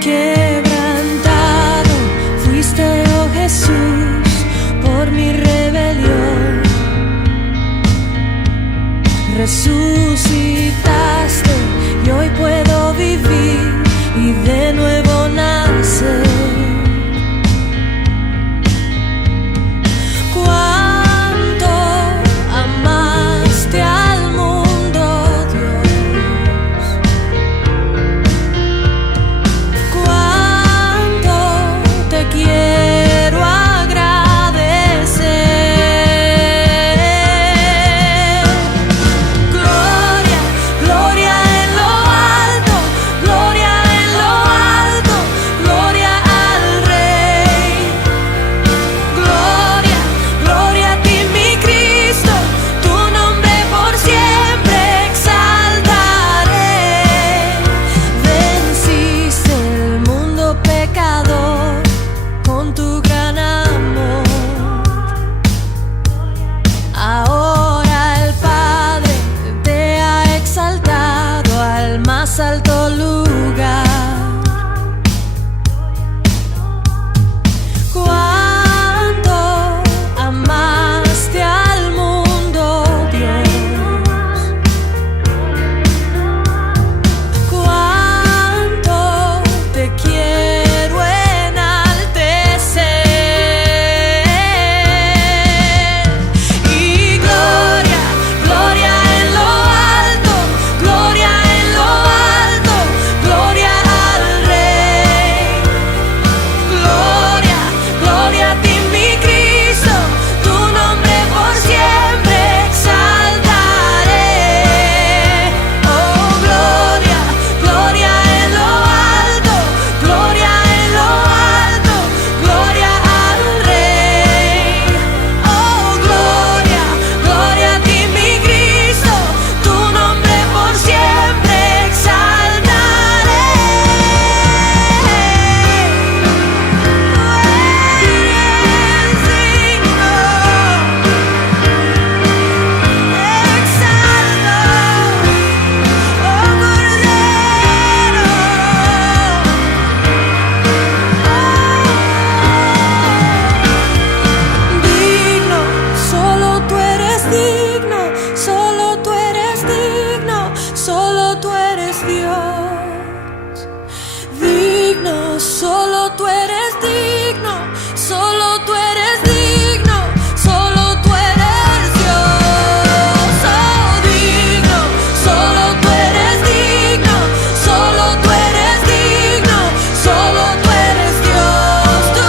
Quebrantado fuiste, oh Jesús, por mi rebelión. Resucitaste y hoy puedo vivir y de nuevo nacer. Cuánto amaste al mundo, Dios. Cuánto te quiero agradecer. Gloria, gloria en lo alto, gloria en lo alto, gloria al Rey. Gloria, gloria a ti, mi Cristo, tu nombre por siempre exaltaré. Venciste el mundo pecador con tu gran amor. Ahora el Padre te ha exaltado al más alto lugar. Cuánto amaste al mundo, Dios. Cuánto te quiero enaltecer. Y gloria, gloria en lo alto, gloria en lo alto, gloria al Rey. Gloria, gloria a ti, mi Cristo, tu nombre por siempre exaltaré. Oh, gloria, gloria en lo alto, gloria en lo alto, gloria al Rey. Oh, gloria, gloria a ti, mi Cristo, tu nombre por siempre exaltaré. Digno, solo tú eres digno, solo tú eres digno, solo tú eres Dios. Digno, solo tú eres digno, solo tú eres digno, solo tú eres Dios. Oh, digno, solo tú eres digno, solo tú eres digno, solo tú eres Dios. Tú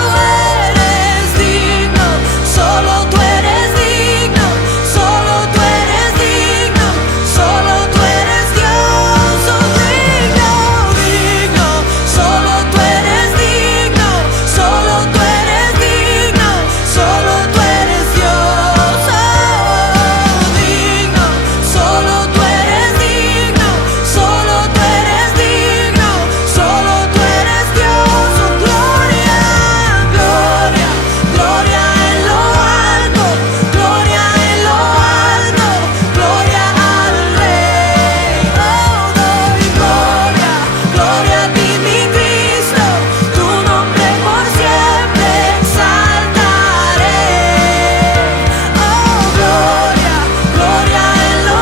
eres digno, solo tú eres digno, solo tú eres digno, solo tú eres Dios. Oh, digno, digno, solo tú eres digno, solo tú eres digno, solo tú eres Dios. Oh, digno, solo tú eres digno, solo tú eres digno, solo tú eres Dios. Oh, gloria, gloria, gloria en lo alto, gloria en lo alto, gloria al Rey. Oh, doy gloria, gloria a ti, mi Cristo, tu nombre por siempre exaltaré. Oh, gloria, gloria en lo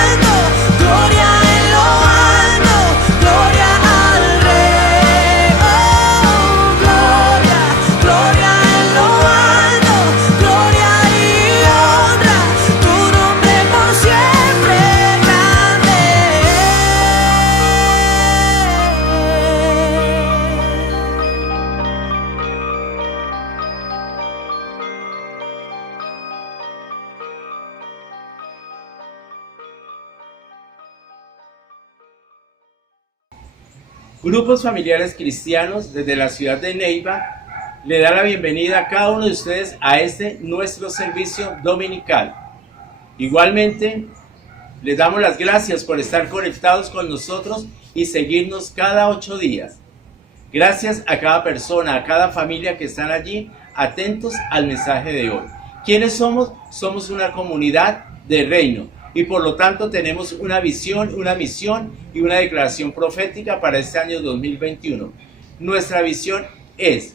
alto, gloria en lo alto, gloria al Rey. Oh, gloria, gloria en lo alto, gloria y honra, tu nombre por siempre grande. Grupos familiares cristianos desde la ciudad de Neiva le da la bienvenida a cada uno de ustedes a este nuestro servicio dominical. Igualmente, les damos las gracias por estar conectados con nosotros y seguirnos cada 8 días. Gracias a cada persona, a cada familia que están allí, atentos al mensaje de hoy. ¿Quiénes somos? Somos una comunidad de reino y por lo tanto tenemos una visión, una misión y una declaración profética para este año 2021. Nuestra visión es: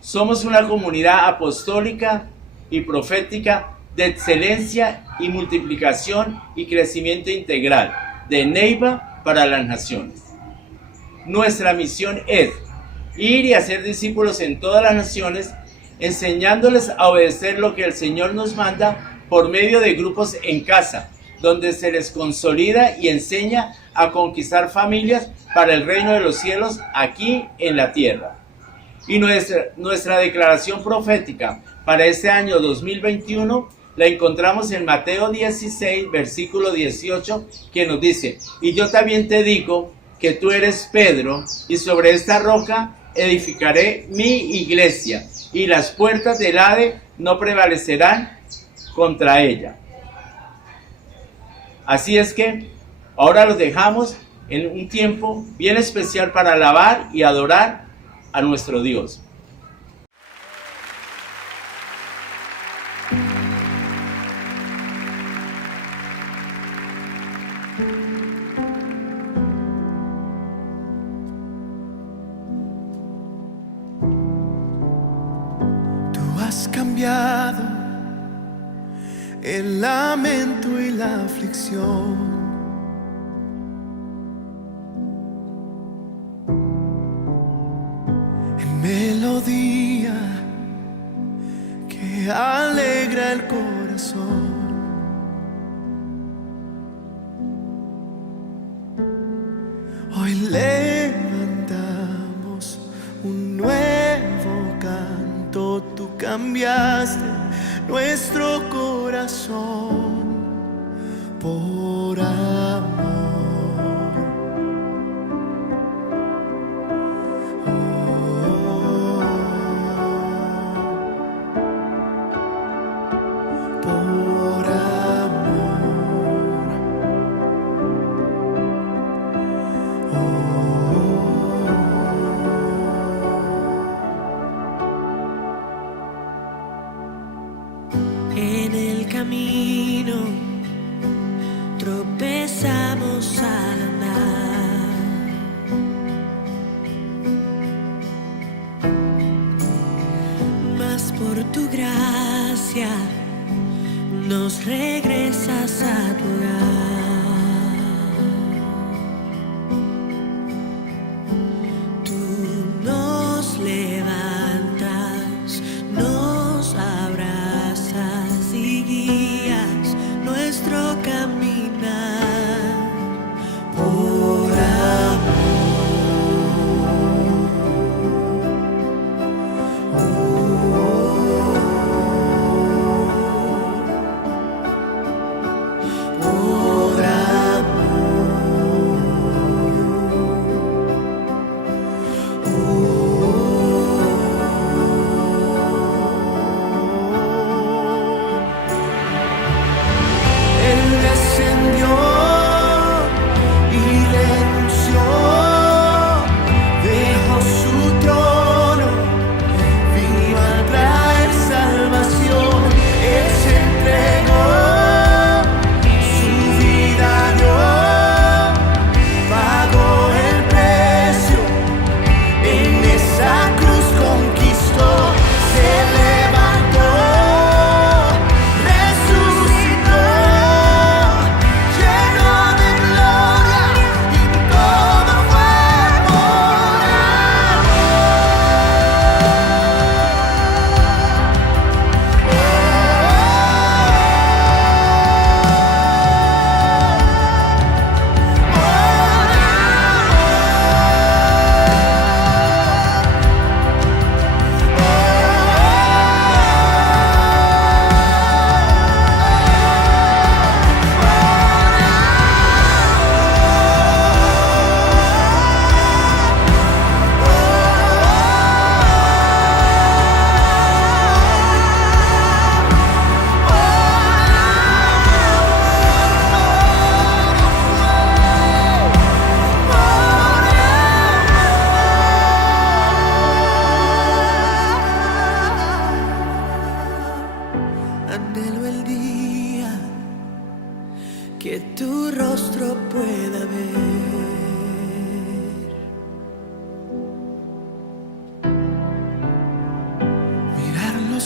somos una comunidad apostólica y profética de excelencia y multiplicación y crecimiento integral de Neiva para las naciones. Nuestra misión es ir y hacer discípulos en todas las naciones, enseñándoles a obedecer lo que el Señor nos manda por medio de grupos en casa, donde se les consolida y enseña a conquistar familias para el reino de los cielos aquí en la tierra. Y nuestra declaración profética para este año 2021 la encontramos en Mateo 16, versículo 18, que nos dice: y yo también te digo que tú eres Pedro, y sobre esta roca edificaré mi iglesia, y las puertas del Hades no prevalecerán contra ella. Así es que ahora los dejamos en un tiempo bien especial para alabar y adorar a nuestro Dios. Tú has cambiado el lamento y la aflicción. Melodía que alegra el corazón. Hoy levantamos un nuevo canto. Tú cambiaste nuestro corazón por amor. En el camino tropezamos al andar, mas por tu gracia nos regresas a tu hogar. Tú nos levantas, nos abrazas y guías nuestro caminar por amor.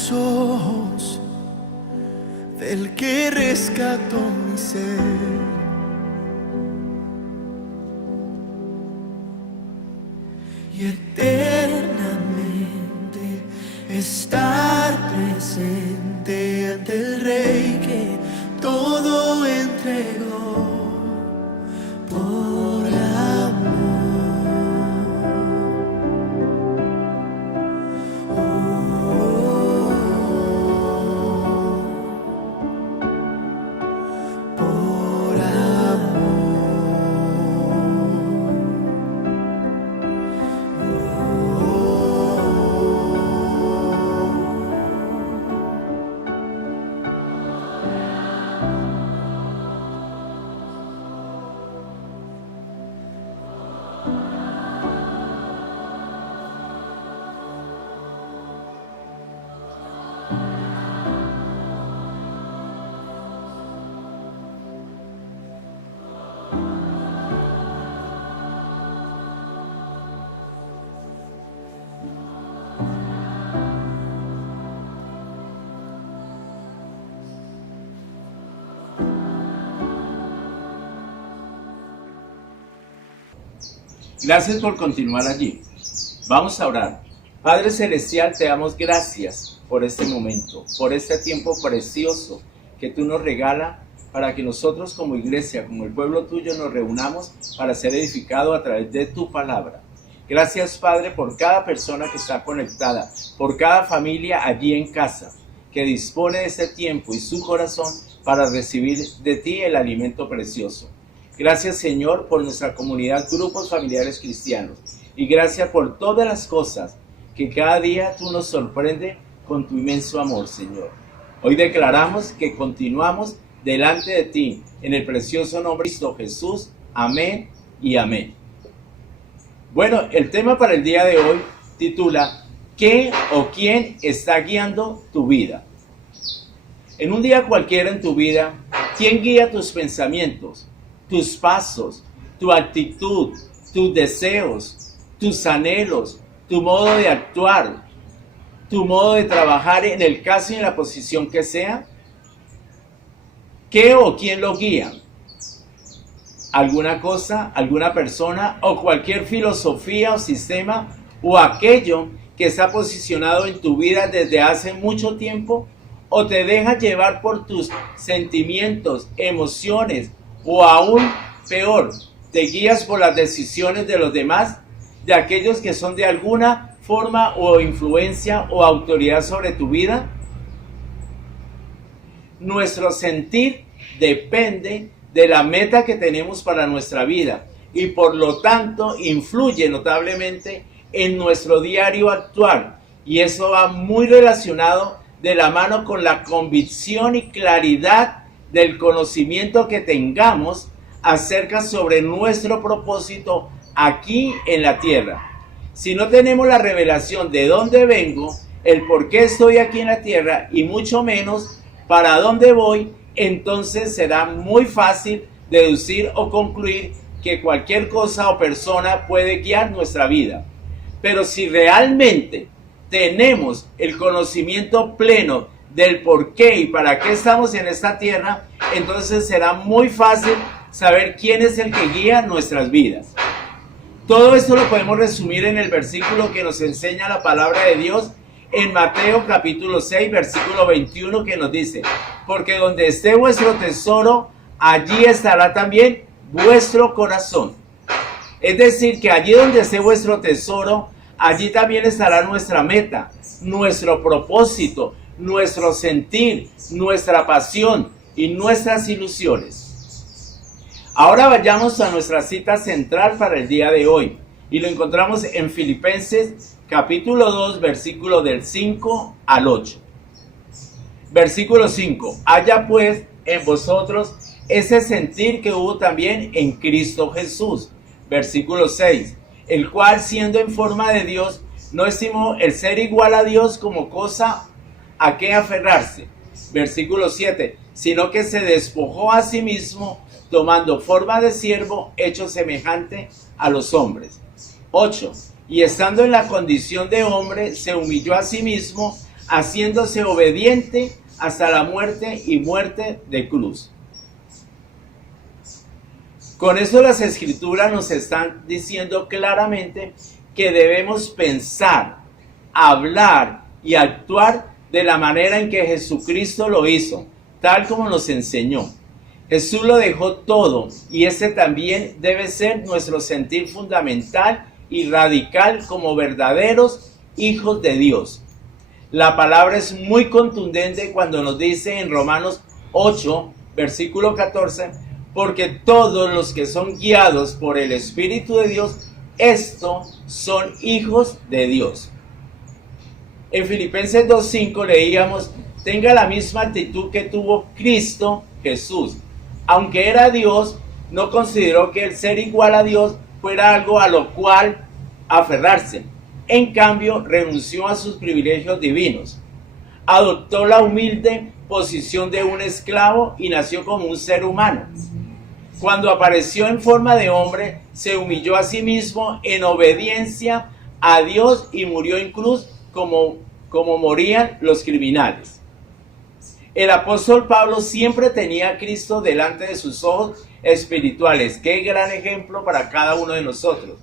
los ojos del que rescató mi ser. Y eternamente estar presente ante el Rey que todo entregó por Gracias por continuar allí. Vamos a orar. Padre Celestial, te damos gracias por este momento, por este tiempo precioso que tú nos regalas para que nosotros como iglesia, como el pueblo tuyo, nos reunamos para ser edificados a través de tu palabra. Gracias, Padre, por cada persona que está conectada, por cada familia allí en casa, que dispone de ese tiempo y su corazón para recibir de ti el alimento precioso. Gracias, Señor, por nuestra comunidad, grupos familiares cristianos. Y gracias por todas las cosas que cada día tú nos sorprendes con tu inmenso amor, Señor. Hoy declaramos que continuamos delante de ti, en el precioso nombre de Cristo Jesús. Amén y amén. Bueno, el tema para el día de hoy titula ¿Qué o quién está guiando tu vida? En un día cualquiera en tu vida, ¿quién guía tus pensamientos, tus pasos, tu actitud, tus deseos, tus anhelos, tu modo de actuar, tu modo de trabajar en el caso y en la posición que sea? ¿Qué o quién lo guía? ¿Alguna cosa, alguna persona o cualquier filosofía o sistema o aquello que está posicionado en tu vida desde hace mucho tiempo? ¿O te deja llevar por tus sentimientos, emociones o aún peor, te guías por las decisiones de los demás, de aquellos que son de alguna forma o influencia o autoridad sobre tu vida? Nuestro sentir depende de la meta que tenemos para nuestra vida y por lo tanto influye notablemente en nuestro diario actuar, y eso va muy relacionado de la mano con la convicción y claridad del conocimiento que tengamos acerca sobre nuestro propósito aquí en la tierra. Si no tenemos la revelación de dónde vengo, el por qué estoy aquí en la tierra y mucho menos para dónde voy, entonces será muy fácil deducir o concluir que cualquier cosa o persona puede guiar nuestra vida. Pero si realmente tenemos el conocimiento pleno del por qué y para qué estamos en esta tierra, entonces será muy fácil saber quién es el que guía nuestras vidas. Todo esto lo podemos resumir en el versículo que nos enseña la palabra de Dios en Mateo capítulo 6, versículo 21, que nos dice: porque donde esté vuestro tesoro, allí estará también vuestro corazón. Es decir, que allí donde esté vuestro tesoro, allí también estará nuestra meta, nuestro propósito, nuestro sentir, nuestra pasión y nuestras ilusiones. Ahora vayamos a nuestra cita central para el día de hoy, y lo encontramos en Filipenses capítulo 2, versículo del 5 al 8. Versículo 5: haya pues en vosotros ese sentir que hubo también en Cristo Jesús. Versículo 6: el cual, siendo en forma de Dios, no estimó el ser igual a Dios como cosa a que aferrarse. Versículo 7: sino que se despojó a sí mismo, tomando forma de siervo, hecho semejante a los hombres. 8: y estando en la condición de hombre, se humilló a sí mismo, haciéndose obediente hasta la muerte y muerte de cruz. Con eso las Escrituras nos están diciendo claramente que debemos pensar, hablar y actuar de la manera en que Jesucristo lo hizo, tal como nos enseñó. Jesús lo dejó todo y ese también debe ser nuestro sentir fundamental y radical como verdaderos hijos de Dios. La palabra es muy contundente cuando nos dice en Romanos 8, versículo 14, porque todos los que son guiados por el Espíritu de Dios, estos son hijos de Dios. En Filipenses 2:5 leíamos, tenga la misma actitud que tuvo Cristo Jesús. Aunque era Dios, no consideró que el ser igual a Dios fuera algo a lo cual aferrarse. En cambio, renunció a sus privilegios divinos. Adoptó la humilde posición de un esclavo y nació como un ser humano. Cuando apareció en forma de hombre, se humilló a sí mismo en obediencia a Dios y murió en cruz como morían los criminales. El apóstol Pablo siempre tenía a Cristo delante de sus ojos espirituales. Qué gran ejemplo para cada uno de nosotros.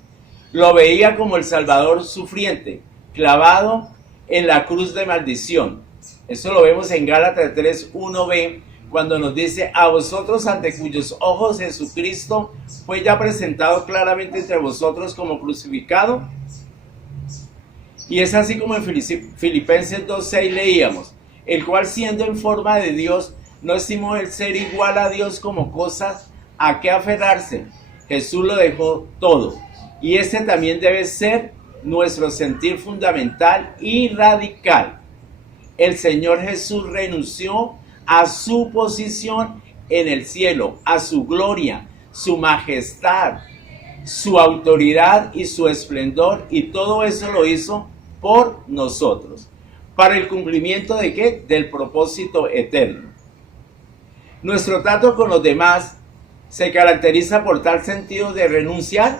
Lo veía como el Salvador sufriente, clavado en la cruz de maldición. Eso lo vemos en Gálatas 3:1b, cuando nos dice, a vosotros ante cuyos ojos Jesucristo fue ya presentado claramente entre vosotros como crucificado. Y es así como en Filipenses 2:6 leíamos, el cual siendo en forma de Dios, no estimó el ser igual a Dios como cosas a que aferrarse. Jesús lo dejó todo. Y ese también debe ser nuestro sentir fundamental y radical. El Señor Jesús renunció a su posición en el cielo, a su gloria, su majestad, su autoridad y su esplendor, y todo eso lo hizo por nosotros. ¿Para el cumplimiento de qué? Del propósito eterno. Nuestro trato con los demás se caracteriza por tal sentido de renunciar,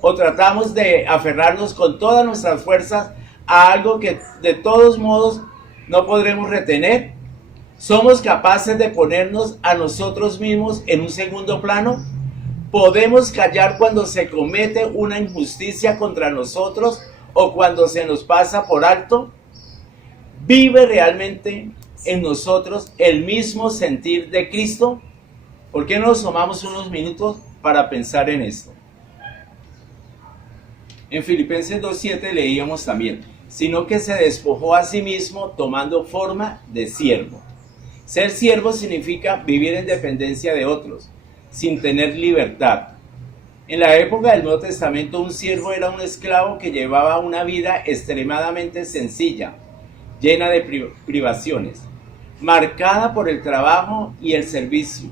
o tratamos de aferrarnos con todas nuestras fuerzas a algo que de todos modos no podremos retener. ¿Somos capaces de ponernos a nosotros mismos en un segundo plano? ¿Podemos callar cuando se comete una injusticia contra nosotros o cuando se nos pasa por alto? ¿Vive realmente en nosotros el mismo sentir de Cristo? ¿Por qué no nos tomamos unos minutos para pensar en esto? En Filipenses 2:7 leíamos también, sino que se despojó a sí mismo tomando forma de siervo. Ser siervo significa vivir en dependencia de otros, sin tener libertad. En la época del Nuevo Testamento, un siervo era un esclavo que llevaba una vida extremadamente sencilla, llena de privaciones, marcada por el trabajo y el servicio.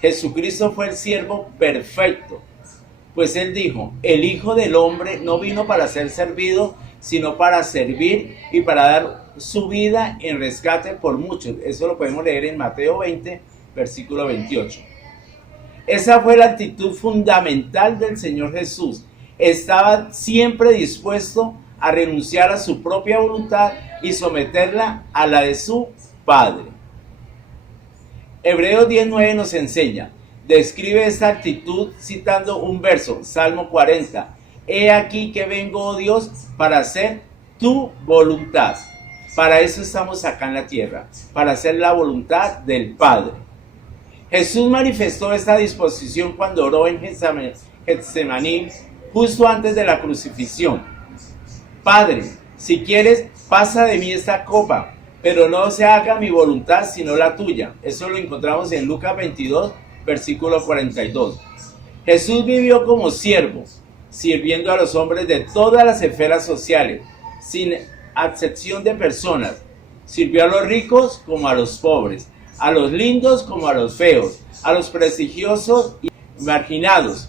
Jesucristo fue el siervo perfecto, pues él dijo, el Hijo del Hombre no vino para ser servido, sino para servir y para dar su vida en rescate por muchos. Eso lo podemos leer en Mateo 20, versículo 28. Esa fue la actitud fundamental del Señor Jesús. Estaba siempre dispuesto a renunciar a su propia voluntad y someterla a la de su Padre. Hebreos 10:9 nos enseña, describe esta actitud citando un verso, Salmo 40. He aquí que vengo, oh Dios, para hacer tu voluntad. Para eso estamos acá en la tierra, para hacer la voluntad del Padre. Jesús manifestó esta disposición cuando oró en Getsemaní, justo antes de la crucifixión. Padre, si quieres, pasa de mí esta copa, pero no se haga mi voluntad sino la tuya. Eso lo encontramos en Lucas 22, versículo 42. Jesús vivió como siervo, sirviendo a los hombres de todas las esferas sociales, sin acepción de personas. Sirvió a los ricos como a los pobres, a los lindos como a los feos, a los prestigiosos y marginados.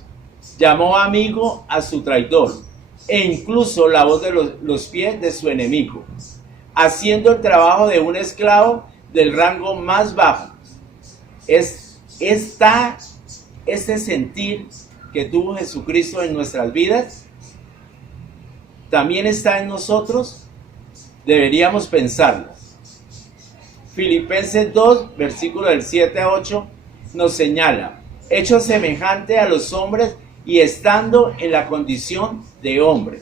Llamó amigo a su traidor e incluso lavó de los pies de su enemigo, haciendo el trabajo de un esclavo del rango más bajo. Este sentir que tuvo Jesucristo en nuestras vidas también está en nosotros. Deberíamos pensarlo. Filipenses 2, versículos del 7 a 8, nos señala: hecho semejante a los hombres y estando en la condición de hombre.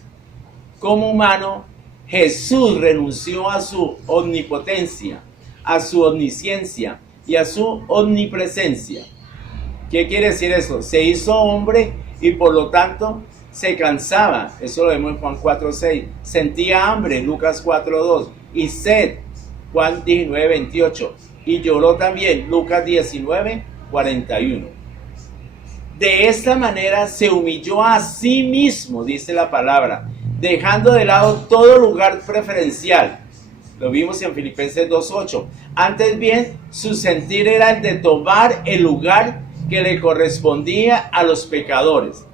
Como humano, Jesús renunció a su omnipotencia, a su omnisciencia y a su omnipresencia. ¿Qué quiere decir eso? Se hizo hombre y por lo tanto se cansaba. Eso lo vemos en Juan 4:6. Sentía hambre, Lucas 4:2. Y sed, Juan 19:28. Y lloró también, Lucas 19:41. De esta manera se humilló a sí mismo, dice la palabra, dejando de lado todo lugar preferencial. Lo vimos en Filipenses 2:8. Antes bien, su sentir era el de tomar el lugar que le correspondía a los pecadores,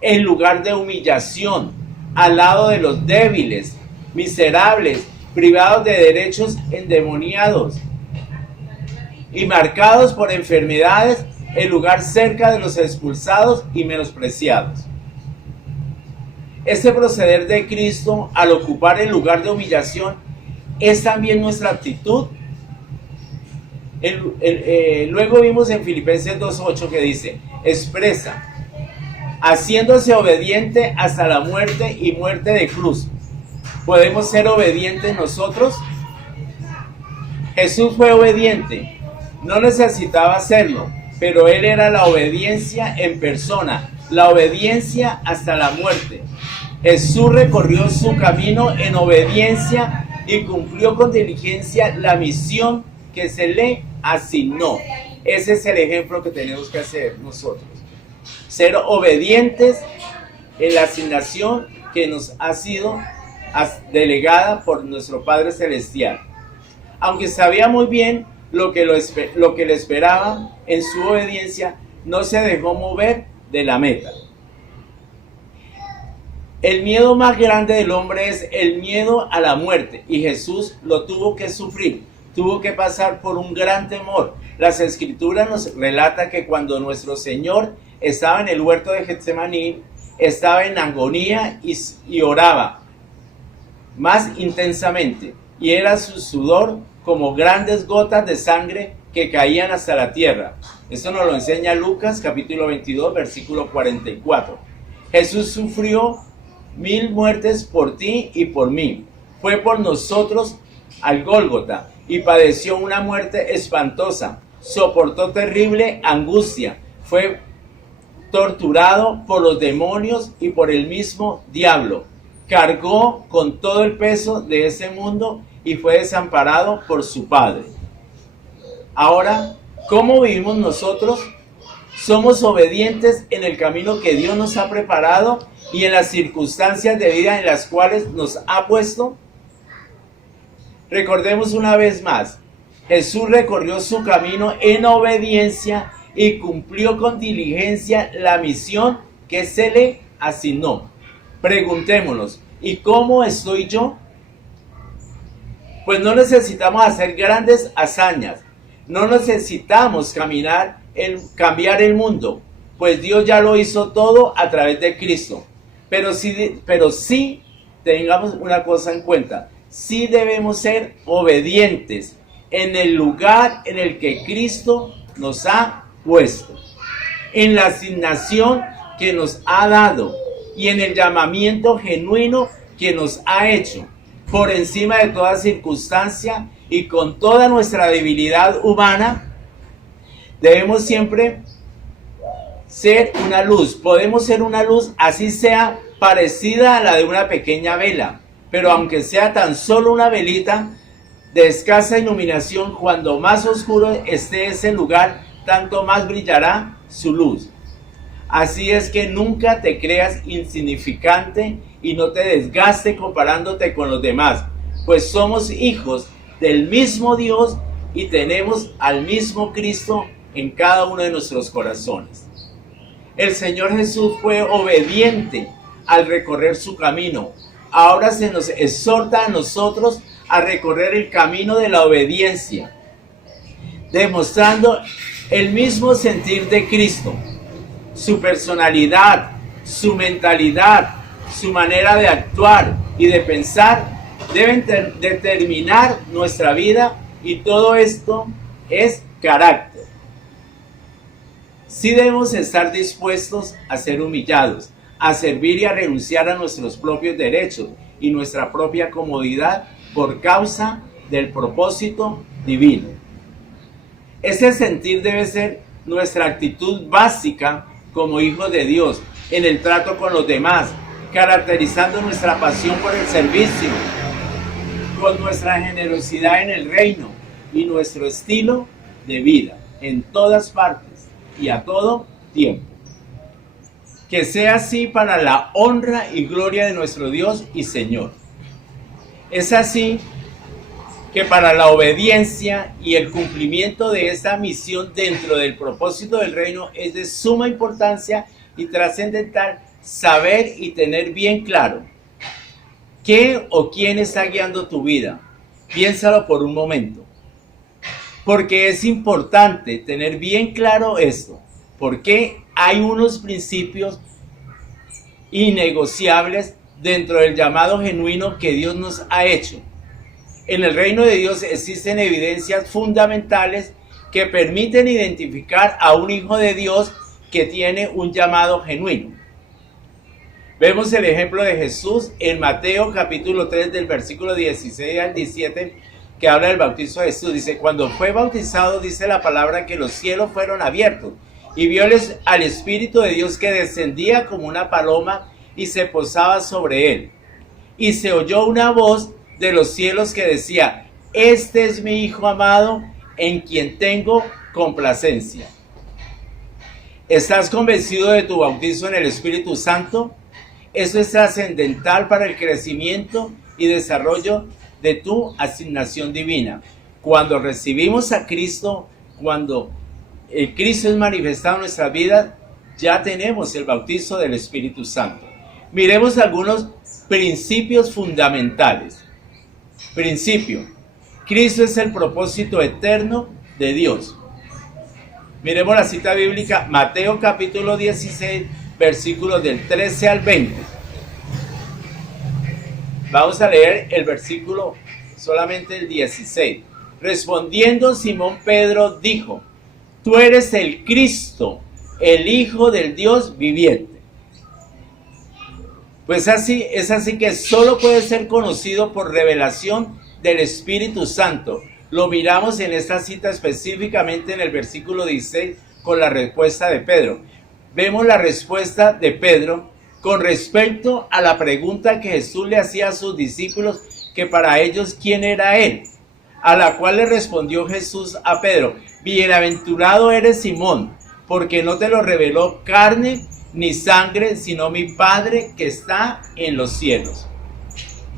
el lugar de humillación, al lado de los débiles, miserables, privados de derechos endemoniados y marcados por enfermedades, el lugar cerca de los expulsados y menospreciados. Este proceder de Cristo al ocupar el lugar de humillación es también nuestra actitud. Luego vimos en Filipenses 2:8 que dice, expresa, haciéndose obediente hasta la muerte y muerte de cruz. ¿Podemos ser obedientes nosotros? Jesús fue obediente, no necesitaba hacerlo, pero Él era la obediencia en persona, la obediencia hasta la muerte. Jesús recorrió su camino en obediencia y cumplió con diligencia la misión que se le asignó. Ese es el ejemplo que tenemos que hacer nosotros. Ser obedientes en la asignación que nos ha sido delegada por nuestro Padre Celestial. Aunque sabía muy bien lo que le esperaba en su obediencia, no se dejó mover de la meta. El miedo más grande del hombre es el miedo a la muerte, y Jesús lo tuvo que sufrir, tuvo que pasar por un gran temor. Las Escrituras nos relata que cuando nuestro Señor estaba en el huerto de Getsemaní, estaba en agonía y oraba más intensamente, y era su sudor como grandes gotas de sangre que caían hasta la tierra. Esto nos lo enseña Lucas capítulo 22, versículo 44. Jesús sufrió 1000 muertes por ti y por mí. Fue por nosotros al Gólgota y padeció una muerte espantosa. Soportó terrible angustia. Fue torturado por los demonios y por el mismo diablo. Cargó con todo el peso de ese mundo y fue desamparado por su Padre. Ahora, ¿cómo vivimos nosotros? ¿Somos obedientes en el camino que Dios nos ha preparado y en las circunstancias de vida en las cuales nos ha puesto? Recordemos una vez más, Jesús recorrió su camino en obediencia y cumplió con diligencia la misión que se le asignó. Preguntémonos, ¿y cómo estoy yo? Pues no necesitamos hacer grandes hazañas, no necesitamos cambiar el mundo, pues Dios ya lo hizo todo a través de Cristo. Pero sí tengamos una cosa en cuenta, sí debemos ser obedientes en el lugar en el que Cristo nos ha puesto, en la asignación que nos ha dado y en el llamamiento genuino que nos ha hecho, por encima de toda circunstancia y con toda nuestra debilidad humana. Debemos siempre ser una luz. Podemos ser una luz, así sea parecida a la de una pequeña vela, pero aunque sea tan solo una velita de escasa iluminación, cuando más oscuro esté ese lugar, tanto más brillará su luz. Así es que nunca te creas insignificante y no te desgaste comparándote con los demás, pues somos hijos del mismo Dios y tenemos al mismo Cristo en cada uno de nuestros corazones. El Señor Jesús fue obediente al recorrer su camino. Ahora se nos exhorta a nosotros a recorrer el camino de la obediencia, demostrando el mismo sentir de Cristo, su personalidad, su mentalidad, su manera de actuar y de pensar deben determinar nuestra vida, y todo esto es carácter. Sí debemos estar dispuestos a ser humillados, a servir y a renunciar a nuestros propios derechos y nuestra propia comodidad por causa del propósito divino. Ese sentir debe ser nuestra actitud básica como hijos de Dios en el trato con los demás, caracterizando nuestra pasión por el servicio, con nuestra generosidad en el reino y nuestro estilo de vida en todas partes y a todo tiempo. Que sea así para la honra y gloria de nuestro Dios y Señor. Es así que para la obediencia y el cumplimiento de esta misión dentro del propósito del reino es de suma importancia y trascendental saber y tener bien claro qué o quién está guiando tu vida. Piénsalo por un momento, porque es importante tener bien claro esto, porque hay unos principios innegociables dentro del llamado genuino que Dios nos ha hecho. En el reino de Dios existen evidencias fundamentales que permiten identificar a un hijo de Dios que tiene un llamado genuino. Vemos el ejemplo de Jesús en Mateo capítulo 3 del versículo 16 al 17, que habla del bautizo de Jesús. Dice: cuando fue bautizado, dice la palabra, que los cielos fueron abiertos y vio al Espíritu de Dios que descendía como una paloma y se posaba sobre él. Y se oyó una voz de los cielos que decía: este es mi Hijo amado, en quien tengo complacencia. ¿Estás convencido de tu bautizo en el Espíritu Santo? Eso es trascendental para el crecimiento y desarrollo de tu asignación divina. Cuando recibimos a Cristo, cuando el Cristo es manifestado en nuestra vida, ya tenemos el bautizo del Espíritu Santo. Miremos algunos principios fundamentales. Principio: Cristo es el propósito eterno de Dios. Miremos la cita bíblica, Mateo capítulo 16, versículos del 13 al 20. Vamos a leer el versículo, solamente el 16. Respondiendo Simón Pedro dijo: tú eres el Cristo, el Hijo del Dios viviente. Pues es así que solo puede ser conocido por revelación del Espíritu Santo. Lo miramos en esta cita específicamente en el versículo 16 con la respuesta de Pedro. Vemos la respuesta de Pedro con respecto a la pregunta que Jesús le hacía a sus discípulos, que para ellos ¿quién era él? A la cual le respondió Jesús a Pedro: bienaventurado eres Simón, porque no te lo reveló carne ni sangre, sino mi Padre que está en los cielos.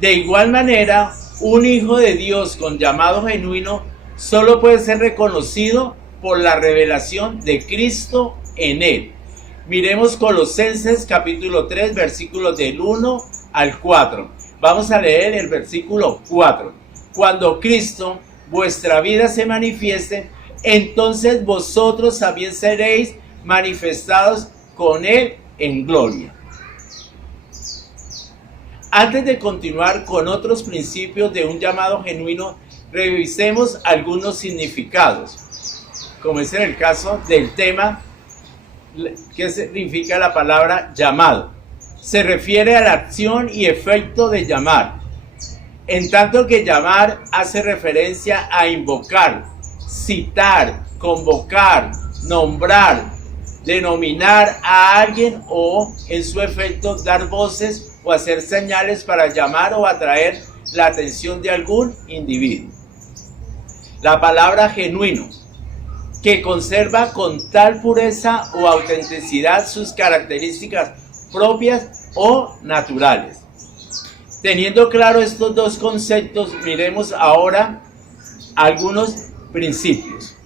De igual manera, un hijo de Dios con llamado genuino solo puede ser reconocido por la revelación de Cristo en él. Miremos Colosenses capítulo 3, versículos del 1 al 4. Vamos a leer el versículo 4. Cuando Cristo, vuestra vida, se manifieste, entonces vosotros también seréis manifestados con él en gloria. Antes de continuar con otros principios de un llamado genuino, revisemos algunos significados, como es en el caso del tema. ¿Qué significa la palabra llamado? Se refiere a la acción y efecto de llamar, en tanto que llamar hace referencia a invocar, citar, convocar, nombrar, denominar a alguien o, en su efecto, dar voces o hacer señales para llamar o atraer la atención de algún individuo. La palabra genuino, que conserva con tal pureza o autenticidad sus características propias o naturales. Teniendo claro estos dos conceptos, miremos ahora algunos principios.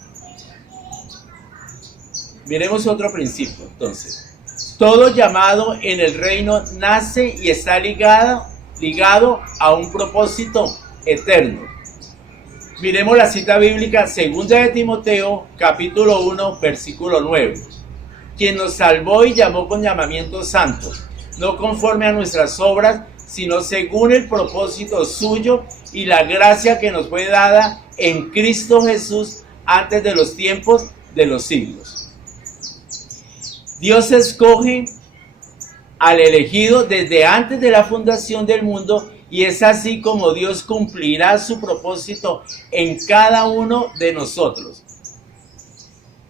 Miremos otro principio, entonces. Todo llamado en el reino nace y está ligado a un propósito eterno. Miremos la cita bíblica, 2 de Timoteo, capítulo 1, versículo 9. Quien nos salvó y llamó con llamamiento santo, no conforme a nuestras obras, sino según el propósito suyo y la gracia que nos fue dada en Cristo Jesús antes de los tiempos de los siglos. Dios escoge al elegido desde antes de la fundación del mundo, y es así como Dios cumplirá su propósito en cada uno de nosotros.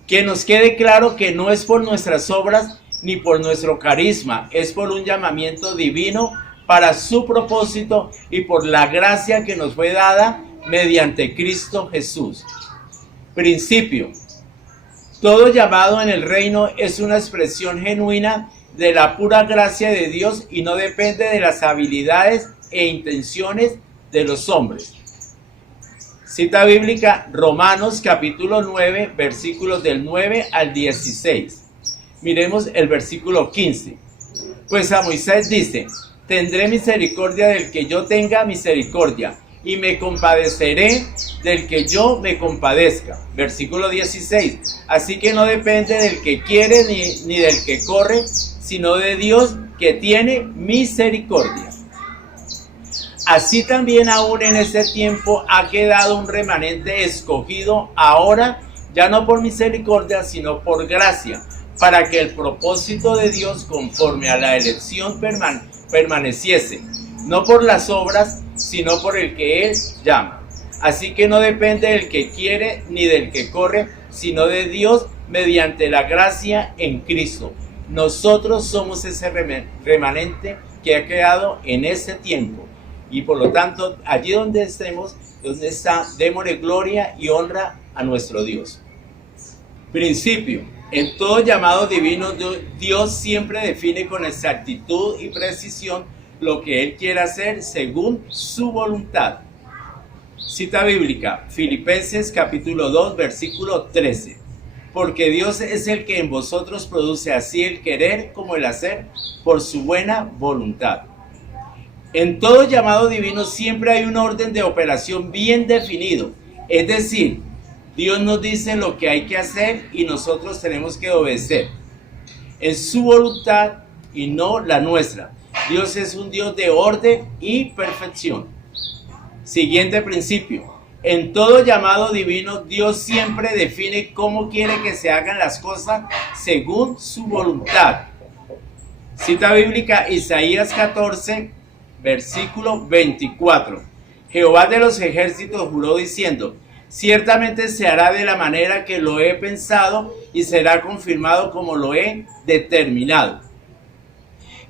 Que nos quede claro que no es por nuestras obras ni por nuestro carisma, es por un llamamiento divino para su propósito y por la gracia que nos fue dada mediante Cristo Jesús. Principio: todo llamado en el reino es una expresión genuina de la pura gracia de Dios y no depende de las habilidades e intenciones de los hombres. Cita bíblica: Romanos capítulo 9, versículos del 9 al 16. Miremos el versículo 15. Pues a Moisés dice: tendré misericordia del que yo tenga misericordia, y me compadeceré del que yo me compadezca. Versículo 16. Así que no depende del que quiere ni del que corre, sino de Dios que tiene misericordia. Así también aún en este tiempo ha quedado un remanente escogido, ahora ya no por misericordia, sino por gracia, para que el propósito de Dios conforme a la elección permaneciese, no por las obras, sino por el que Él llama. Así que no depende del que quiere ni del que corre, sino de Dios mediante la gracia en Cristo. Nosotros somos ese remanente que ha quedado en ese tiempo. Y por lo tanto, allí donde estemos, donde está, démosle gloria y honra a nuestro Dios. Principio: en todo llamado divino, Dios siempre define con exactitud y precisión lo que Él quiere hacer según su voluntad. Cita bíblica: Filipenses capítulo 2, versículo 13. Porque Dios es el que en vosotros produce así el querer como el hacer por su buena voluntad. En todo llamado divino siempre hay un orden de operación bien definido. Es decir, Dios nos dice lo que hay que hacer y nosotros tenemos que obedecer. Es su voluntad y no la nuestra. Dios es un Dios de orden y perfección. Siguiente principio: en todo llamado divino, Dios siempre define cómo quiere que se hagan las cosas según su voluntad. Cita bíblica: Isaías 14, versículo 24. Jehová de los ejércitos juró diciendo: ciertamente se hará de la manera que lo he pensado y será confirmado como lo he determinado.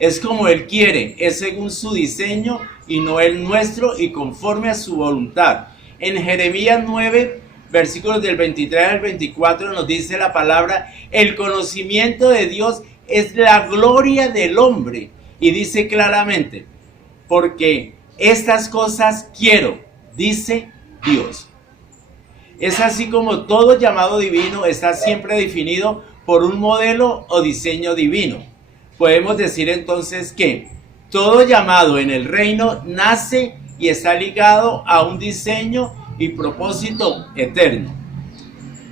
Es como Él quiere, es según su diseño y no el nuestro, y conforme a su voluntad. En Jeremías 9, versículos del 23 al 24 nos dice la palabra: el conocimiento de Dios es la gloria del hombre. Y dice claramente: porque estas cosas quiero, dice Dios. Es así como todo llamado divino está siempre definido por un modelo o diseño divino. Podemos decir entonces que todo llamado en el reino nace y está ligado a un diseño y propósito eterno.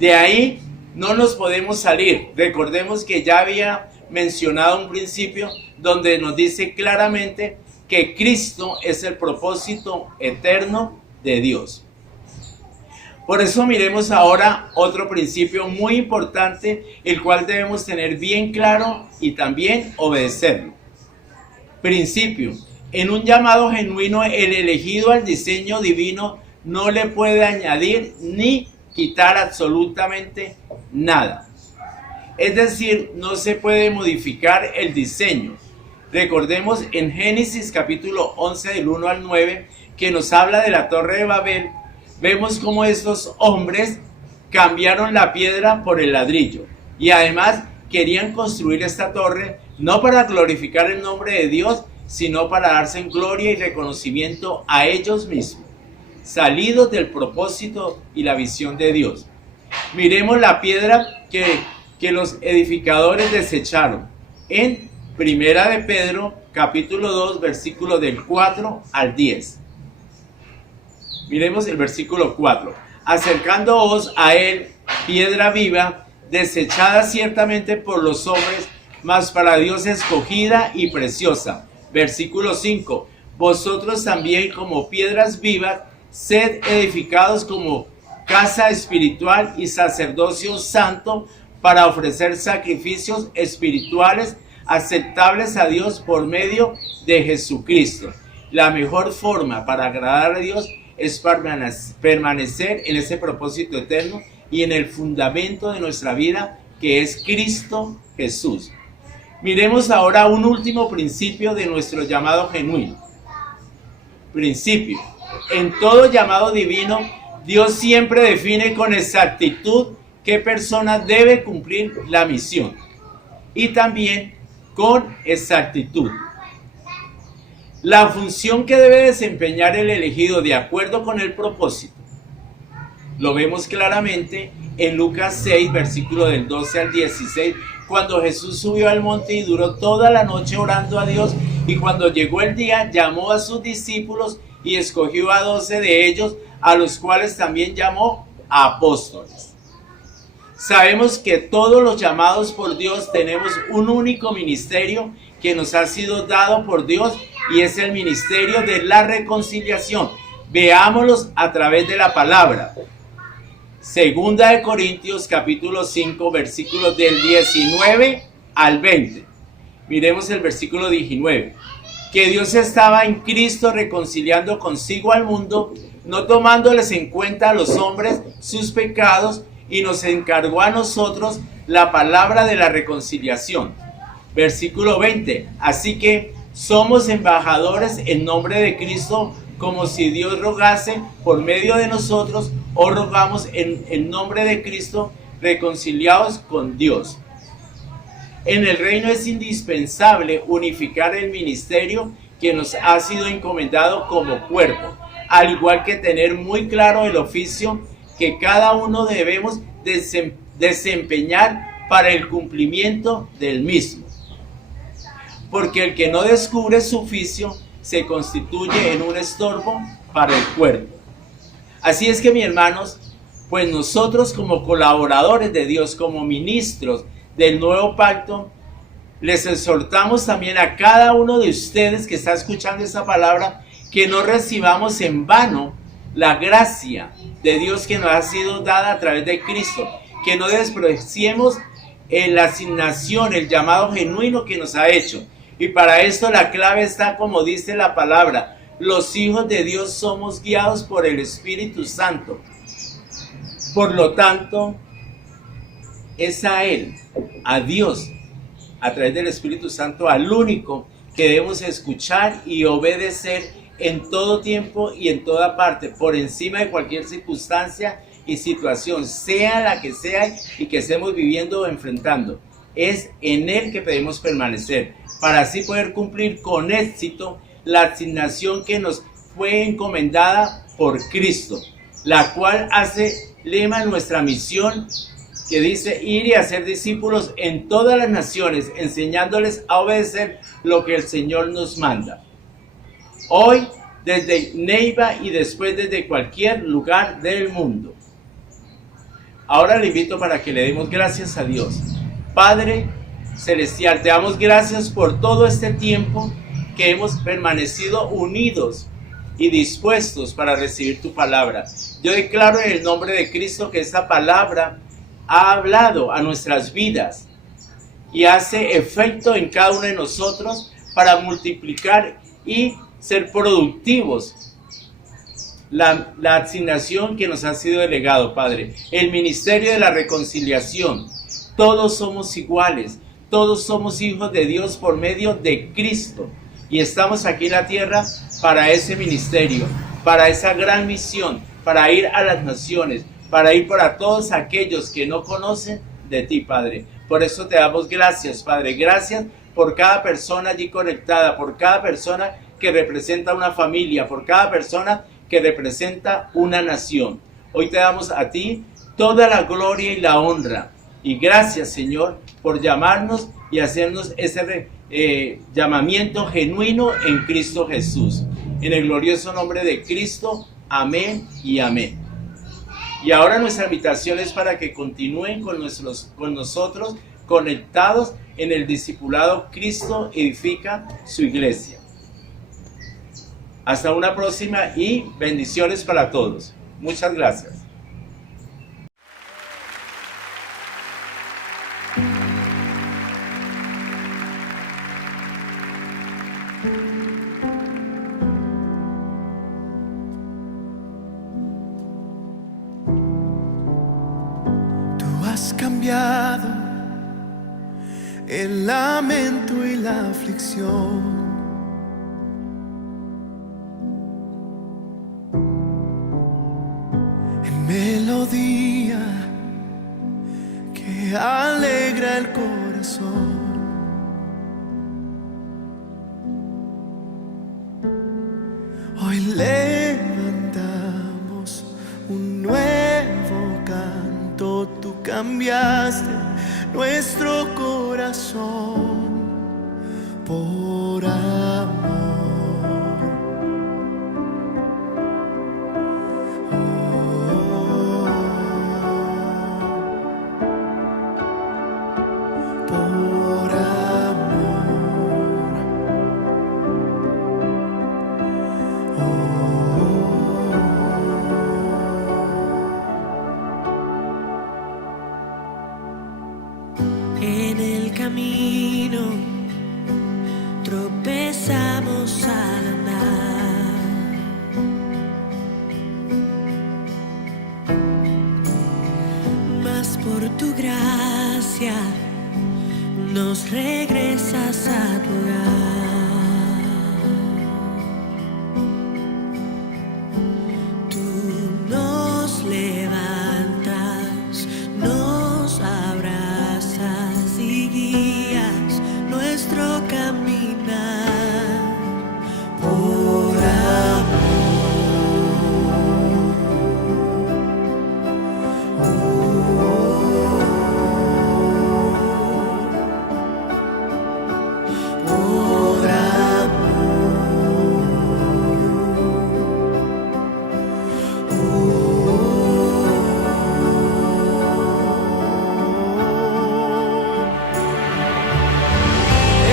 De ahí no nos podemos salir. Recordemos que ya había mencionado un principio donde nos dice claramente que Cristo es el propósito eterno de Dios. Por eso miremos ahora otro principio muy importante, el cual debemos tener bien claro y también obedecerlo. Principio: en un llamado genuino, el elegido al diseño divino no le puede añadir ni quitar absolutamente nada. Es decir, no se puede modificar el diseño. Recordemos en Génesis capítulo 11 del 1 al 9 que nos habla de la Torre de Babel. Vemos cómo estos hombres cambiaron la piedra por el ladrillo y además querían construir esta torre no para glorificar el nombre de Dios, sino para darse gloria y reconocimiento a ellos mismos, salidos del propósito y la visión de Dios. Miremos la piedra que los edificadores desecharon en Primera de Pedro capítulo 2 versículos del 4 al 10. Miremos el versículo 4. Acercándoos a él, piedra viva, desechada ciertamente por los hombres, mas para Dios escogida y preciosa. Versículo 5. vosotros también como piedras vivas, sed edificados como casa espiritual y sacerdocio santo para ofrecer sacrificios espirituales aceptables a Dios por medio de Jesucristo. La mejor forma para agradar a Dios es permanecer en ese propósito eterno y en el fundamento de nuestra vida, que es Cristo Jesús. Miremos ahora un último principio de nuestro llamado genuino. Principio: en todo llamado divino, Dios siempre define con exactitud qué persona debe cumplir la misión, y también con exactitud la función que debe desempeñar el elegido de acuerdo con el propósito. Lo vemos claramente en Lucas 6, versículo del 12 al 16, cuando Jesús subió al monte y duró toda la noche orando a Dios, y cuando llegó el día llamó a sus discípulos y escogió a 12 de ellos, a los cuales también llamó apóstoles. Sabemos que todos los llamados por Dios tenemos un único ministerio que nos ha sido dado por Dios, y es el ministerio de la reconciliación. Veámoslos a través de la palabra. Segunda de Corintios capítulo 5, versículos del 19 al 20. Miremos el versículo 19. Que Dios estaba en Cristo reconciliando consigo al mundo, no tomándoles en cuenta a los hombres sus pecados, y nos encargó a nosotros la palabra de la reconciliación. Versículo 20. Así que somos embajadores en nombre de Cristo, como si Dios rogase por medio de nosotros, o rogamos en nombre de Cristo, reconciliados con Dios. En el reino es indispensable unificar el ministerio que nos ha sido encomendado como cuerpo, al igual que tener muy claro el oficio que cada uno debemos desempeñar para el cumplimiento del mismo. Porque el que no descubre su oficio se constituye en un estorbo para el cuerpo. Así es que, mis hermanos, pues nosotros como colaboradores de Dios, como ministros del nuevo pacto, les exhortamos también a cada uno de ustedes que está escuchando esta palabra, que no recibamos en vano la gracia de Dios que nos ha sido dada a través de Cristo, que no despreciemos la asignación, el llamado genuino que nos ha hecho. Y para esto la clave está, como dice la palabra: los hijos de Dios somos guiados por el Espíritu Santo. Por lo tanto, es a Él, a Dios, a través del Espíritu Santo, al único que debemos escuchar y obedecer en todo tiempo y en toda parte, por encima de cualquier circunstancia y situación, sea la que sea y que estemos viviendo o enfrentando. Es en Él que podemos permanecer, para así poder cumplir con éxito la asignación que nos fue encomendada por Cristo, la cual hace lema nuestra misión, que dice: ir y hacer discípulos en todas las naciones, enseñándoles a obedecer lo que el Señor nos manda. Hoy, desde Neiva y después desde cualquier lugar del mundo. Ahora le invito para que le demos gracias a Dios. Padre Celestial, te damos gracias por todo este tiempo que hemos permanecido unidos y dispuestos para recibir tu palabra. Yo declaro en el nombre de Cristo que esta palabra ha hablado a nuestras vidas y hace efecto en cada uno de nosotros para multiplicar y ser productivos la asignación que nos ha sido delegado, Padre. El ministerio de la reconciliación. Todos somos iguales, todos somos hijos de Dios por medio de Cristo, y estamos aquí en la tierra para ese ministerio, para esa gran misión, para ir a las naciones, para ir para todos aquellos que no conocen de ti, Padre. Por eso te damos gracias, Padre. Gracias por cada persona allí conectada, por cada persona que representa una familia, por cada persona que representa una nación. Hoy te damos a ti toda la gloria y la honra. Y gracias, Señor, por llamarnos y hacernos ese llamamiento genuino en Cristo Jesús. En el glorioso nombre de Cristo, amén y amén. Y ahora nuestra invitación es para que continúen con nosotros conectados en el discipulado Cristo Edifica su iglesia. Hasta una próxima y bendiciones para todos. Muchas gracias. Tú has cambiado el lamento y la aflicción. En melodía que alegra el corazón. Hoy levantamos un nuevo canto. Tú cambiaste nuestro corazón por amor. Por amor. En el camino tropezamos al andar, mas por tu gracia nos regresas a tu hogar. Tú nos levantas, nos abrazas y guías nuestro caminar por por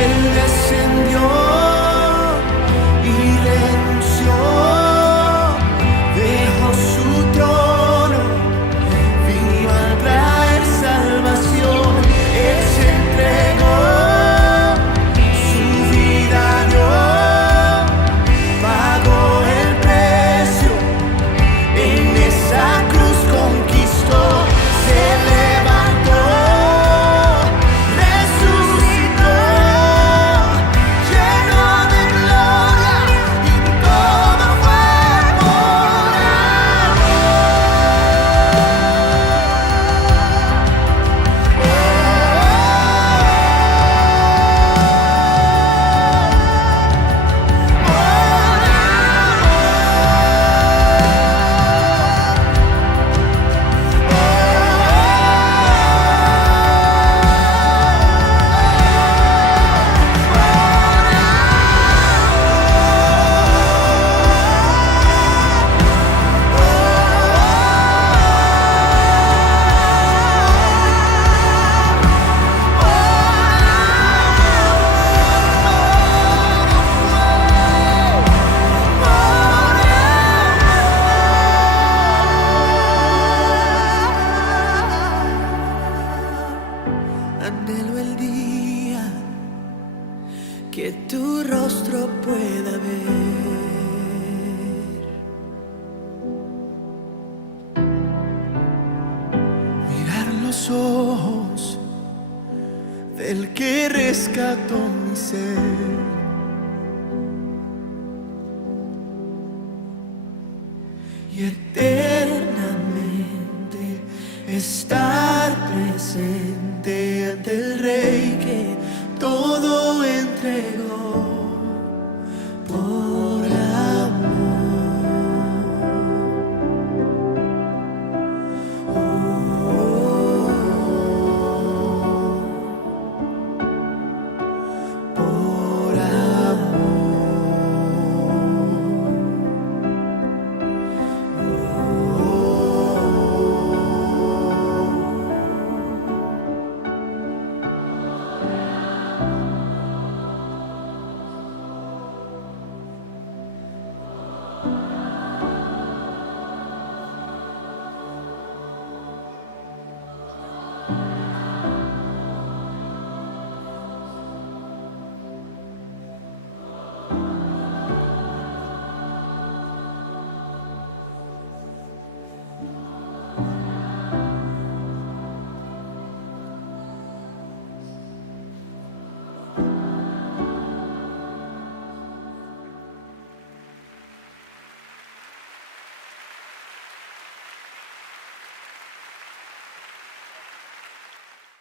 Él descendió y renunció, dejó su trono, vino a traer salvación. Él se entregó, su vida dio, pagó el precio, en esa cruz conquistó, se levantó, resucitó, lleno de gloria, y todo fue por anhelo el día que tu rostro pueda ver, mirar los ojos del que rescató mi ser, y eternamente estar